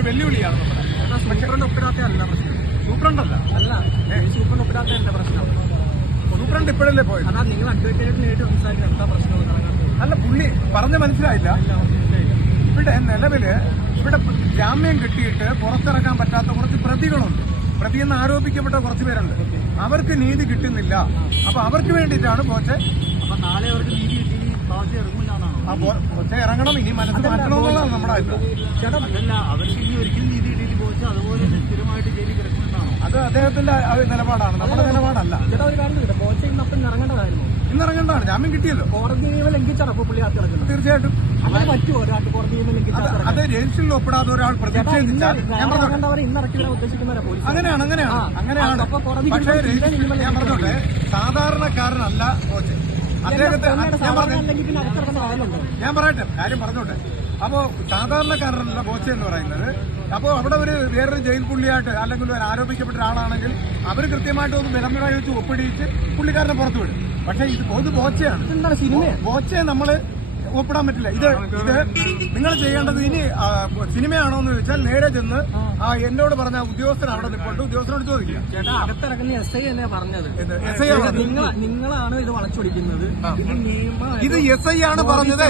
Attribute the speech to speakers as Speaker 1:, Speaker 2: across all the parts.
Speaker 1: ഒരു വെല്ലുവിളിയാണ് നമ്മുടെ
Speaker 2: സൂപ്രണ്ട് ഒപ്പിടാത്തല്ല പ്രശ്നം.
Speaker 1: സൂപ്രണ്ടല്ല.
Speaker 2: അല്ല സൂപ്രണ്ട് ഒപ്പിടാത്തതല്ല പ്രശ്നം?
Speaker 1: സൂപ്രണ്ട് ഇപ്പോഴല്ലേ പോയത്?
Speaker 2: അതാ നിങ്ങൾ അഡ്വക്കേറ്റ് നേരിട്ട് സംസാരിക്കണം എന്താ പ്രശ്നം
Speaker 1: അല്ല പുള്ളി പറഞ്ഞ മനസ്സിലായില്ല. ഇവിടെ നിലവിൽ ഇവിടെ ജാമ്യം കിട്ടിയിട്ട് പുറത്തിറക്കാൻ പറ്റാത്ത കുറച്ച് പ്രതികളുണ്ട്. പ്രതിയെന്ന് ആരോപിക്കപ്പെട്ട കുറച്ച് പേരുണ്ട്. അവർക്ക് നീതി കിട്ടുന്നില്ല. അപ്പൊ അവർക്ക് വേണ്ടിയിട്ടാണ് പോറ്റെ
Speaker 2: അപ്പൊ നാളെ അവർക്ക് നീതി കിട്ടി ബാക്കി
Speaker 1: ആ ഇറങ്ങണം ഇനി മനസ്സ് മാറ്റണമെന്നുള്ളതാണ് നമ്മുടെ അഭിപ്രായം.
Speaker 2: ചേട്ടാ അതല്ല അവർക്ക് ഇനി ഒരിക്കലും നീതി കിട്ടിയിട്ട് പോയിട്ട് അതുപോലെ തന്നെ സ്ഥിരമായിട്ട് ജയിലിൽ കിടക്കുന്നതാണോ
Speaker 1: അത് അദ്ദേഹത്തിന്റെ നിലപാടാണ് നമ്മുടെ നിലപാടല്ല.
Speaker 2: ചേട്ടാ ഒരു കാര്യം ചോദിക്കട്ടെ ബോച്ച ഇന്ന് അപ്പം ഇറങ്ങേണ്ടതായിരുന്നു.
Speaker 1: ജാമ്യം കിട്ടിയല്ലോ.
Speaker 2: കോടതി നിയമം ലംഘിച്ചാണ് അപ്പൊ പുള്ളി അകത്ത് കിടക്കുന്നത്.
Speaker 1: തീർച്ചയായിട്ടും.
Speaker 2: അങ്ങനെ പറ്റുമോ ഒരാൾക്ക് കോടതി നിയമം ലംഘിച്ചാൽ
Speaker 1: അത് അത് രജിസ്റ്ററിൽ ഒപ്പിടാതെ ഒരാൾ പ്രതിഷേധിച്ചാൽ അങ്ങനെയാണ് അങ്ങനെയാണ്. അങ്ങനെയാണ് പക്ഷേ ഞാൻ പറഞ്ഞോട്ടെ സാധാരണക്കാരനല്ല കോച്ച് അദ്ദേഹത്തെ ഞാൻ പറയട്ടെ കാര്യം പറഞ്ഞോട്ടെ. അപ്പോ സാധാരണക്കാരനല്ല ബോച്ച എന്ന് പറയുന്നത് അപ്പോൾ അവിടെ ഒരു വേറൊരു ജയിൽ പുള്ളിയായിട്ട് അല്ലെങ്കിൽ ഒരു ആരോപിക്കപ്പെട്ട ഒരാളാണെങ്കിൽ അവർ കൃത്യമായിട്ട് ഒന്ന് വിലമുറ വെച്ച് ഒപ്പിടിയിട്ട് പുള്ളിക്കാരനെ പുറത്തു വിടും പക്ഷേ ഇത് പൊതു ബോച്ചയാണ്. ബോച്ചയെ നമ്മൾ ഒപ്പിടാൻ പറ്റില്ല ഇത് ഇത് നിങ്ങൾ ചെയ്യേണ്ടത് ഇനി സിനിമയാണോ എന്ന് ചോദിച്ചാൽ നേരെ ചെന്ന് ആ എന്നോട് പറഞ്ഞ ഉദ്യോഗസ്ഥൻ അവിടെ നിൽപ്പുണ്ട് ഉദ്യോഗസ്ഥനോട് ചോദിക്കുക
Speaker 2: ചേട്ടാ അടുത്തിറങ്ങുന്ന എസ് ഐ തന്നെ പറഞ്ഞത്
Speaker 1: എസ് ഐ
Speaker 2: നിങ്ങളാണ് ഇത് വളച്ചൊടിക്കുന്നത് ഇത്
Speaker 1: എസ് ഐ ആണ് പറഞ്ഞത്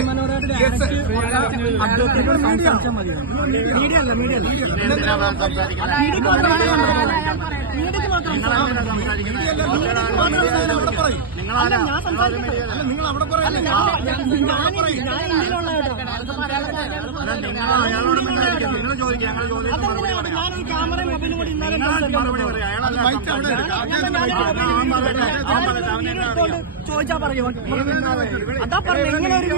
Speaker 2: മീഡിയ അല്ല മീഡിയ അല്ല
Speaker 1: പറയും
Speaker 2: അല്ല.
Speaker 1: അല്ല നിങ്ങൾ അവിടെ പറയല്ലേ
Speaker 2: ഞാൻ ഇന്ത്യയിലുള്ള
Speaker 3: നിങ്ങൾ ചോദിക്കുക. ഞങ്ങൾ ചോദിച്ചു
Speaker 2: ഞാനൊരു ക്യാമറ മൊബൈലും കൂടി ഇന്നാലെ
Speaker 3: മറുപടി പറയാം.
Speaker 1: അത് മൈക്ക് അവിടെ എടുക്കുക. അദ്ദേഹത്തിന്റെ മൈക്ക് എടുക്കുക.
Speaker 2: ചോദിച്ചാ പറയോ. അതാ പറഞ്ഞു ഇങ്ങനെ ഒരു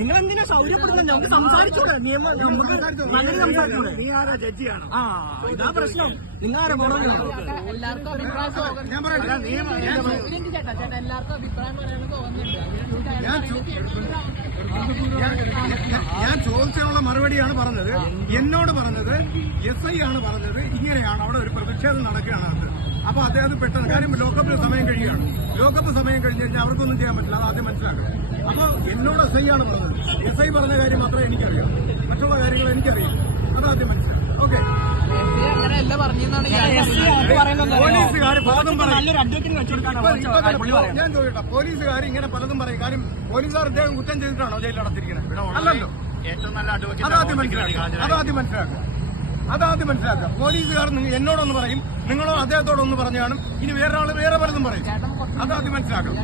Speaker 2: നിങ്ങൾ എന്തിനാ ശൗര്യപ്പെടുന്നത്? നമുക്ക് സംസാരിച്ചൂടെ? നിയമം നമുക്ക് നല്ലത് സംസാരിച്ചൂടെ?
Speaker 3: നീ ആരാ? ജഡ്ജിയാണ്
Speaker 2: ആ ഇതാ പ്രശ്നം. നിങ്ങൾ ആരെ പുറകിലോ
Speaker 4: എല്ലാവർക്കും അഭിപ്രായം
Speaker 1: ഞാൻ പറയട്ടെ.
Speaker 3: നിയമം
Speaker 4: ഇതെന്ത് ചേട്ടാ ചേട്ടാ എല്ലാവർക്കും അഭിപ്രായം പറയാൻ തോന്നുന്നുണ്ട്.
Speaker 1: ഞാൻ ചോദിച്ചതിനുള്ള മറുപടിയാണ് പറഞ്ഞത്. എന്നോട് പറഞ്ഞത് എസ് ഐ ആണ് പറഞ്ഞത് ഇങ്ങനെയാണ് അവിടെ ഒരു പ്രതിഷേധം നടക്കുകയാണ് അത്. അപ്പൊ അദ്ദേഹം പെട്ടെന്ന് കാര്യം ലോക്കപ്പിന് സമയം കഴിയുകയാണ്. ലോക്കപ്പ് സമയം കഴിഞ്ഞ് കഴിഞ്ഞാൽ അവർക്കൊന്നും ചെയ്യാൻ പറ്റില്ല അത് ആദ്യം മനസ്സിലാക്കണം. അപ്പൊ എന്നോട് എസ് ഐ ആണ് പറഞ്ഞത്. എസ് ഐ പറഞ്ഞ കാര്യം മാത്രമേ എനിക്കറിയാം. മറ്റുള്ള കാര്യങ്ങൾ എനിക്കറിയാം അത് ആദ്യം മനസ്സിലാക്കാം ഓക്കെ.
Speaker 4: ഞാൻ
Speaker 1: പോലീസുകാർ ചോദിക്കട്ടെ ഇങ്ങനെ പലതും പറയും. കാര്യം പോലീസുകാർ ഇദ്ദേഹം കുറ്റം ചെയ്തിട്ടാണോ ജയിലിൽ അടച്ചിരിക്കുന്നത്? അല്ലല്ലോ.
Speaker 3: ഏറ്റവും നല്ല അഡ്വക്കേറ്റ്
Speaker 1: അതാദ്യം മനസ്സിലാക്കുക. അതാദ്യം മനസ്സിലാക്കുക. അതാദ്യം മനസ്സിലാക്കുക. പോലീസുകാർ എന്നോടൊന്ന് പറയും. നിങ്ങളോ അദ്ദേഹത്തോടൊന്ന് പറഞ്ഞാണ് ഇനി വേറൊരാൾ വേറെ പലതും പറയും. അതാദ്യം മനസ്സിലാക്കണം.